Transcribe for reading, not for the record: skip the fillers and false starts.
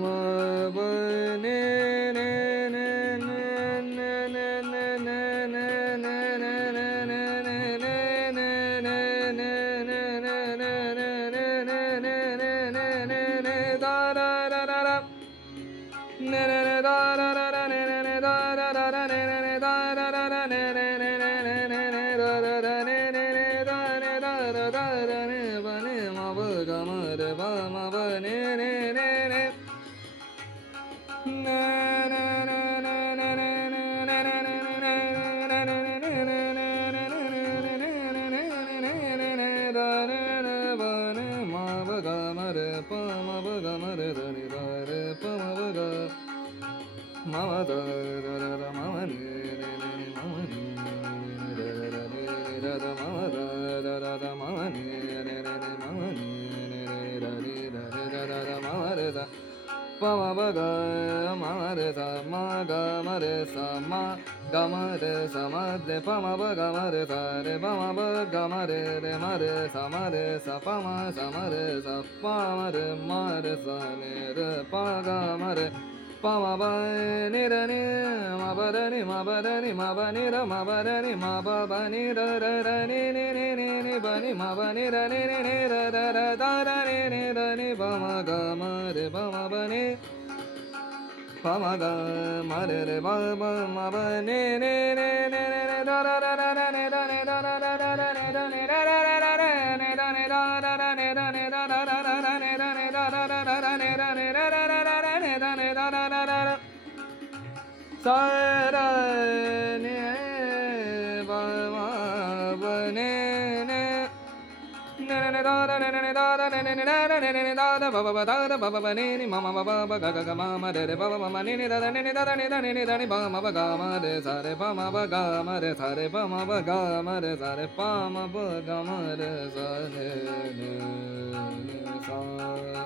ma ba ne ne ne ne ne ne ne ne ne ne ne ne ne ne ne ne ne Mama da da da da mama ne ne ne ne mama ne ne da da da ne da da mama da da da da mama ne ne ne ne mama ne ne ne da da da da mama re da pa ma ba ga ma re sa ma ga ma re sa ma ga ma re sa ma re pa ma ba ga ma re sa re pa ma ba ga ma re sa pa ma re sa pa ma re sa ne re pa ga ma re pa ma ba ni ra ni ma ba ra ni ma ba ra ni ma ba ni ra ma ba ra ni ma ba ba ni ra ra ra ni ni ni ni ni ba ni ma ba ni ra ni ni ni ra ra ra da ra ni ni ra ni pa ma ga ma re pa ma ba ni pa ma ga ma re ba ba ma ba ni ni ni ni ni ni da ra ra ra ra ni da ni da ra ra ra ra ni da ni ra ra ra ra ra ni da ni da ra ra ni da ni da ra ra ra ra ni da ni da ra ra ra ra ni da ni ra ra ra ra ra ni da ni da ra ra ra ra sa ra ni ba ma ba ni ni ne ne da da ne ne da da ne ne da da ne ne da da ba ba ba da da ba ba ba ni ni ma ma ba ba ga ga ga ma ma re re ba ba ma ni ni da da ne ne da da ne da ne ne da ni ba ma ba ga ma re sa re pa ma ba ga ma re sa re pa ma ba ga ma re sa re pa ma ba ga ma re sa ne ne sa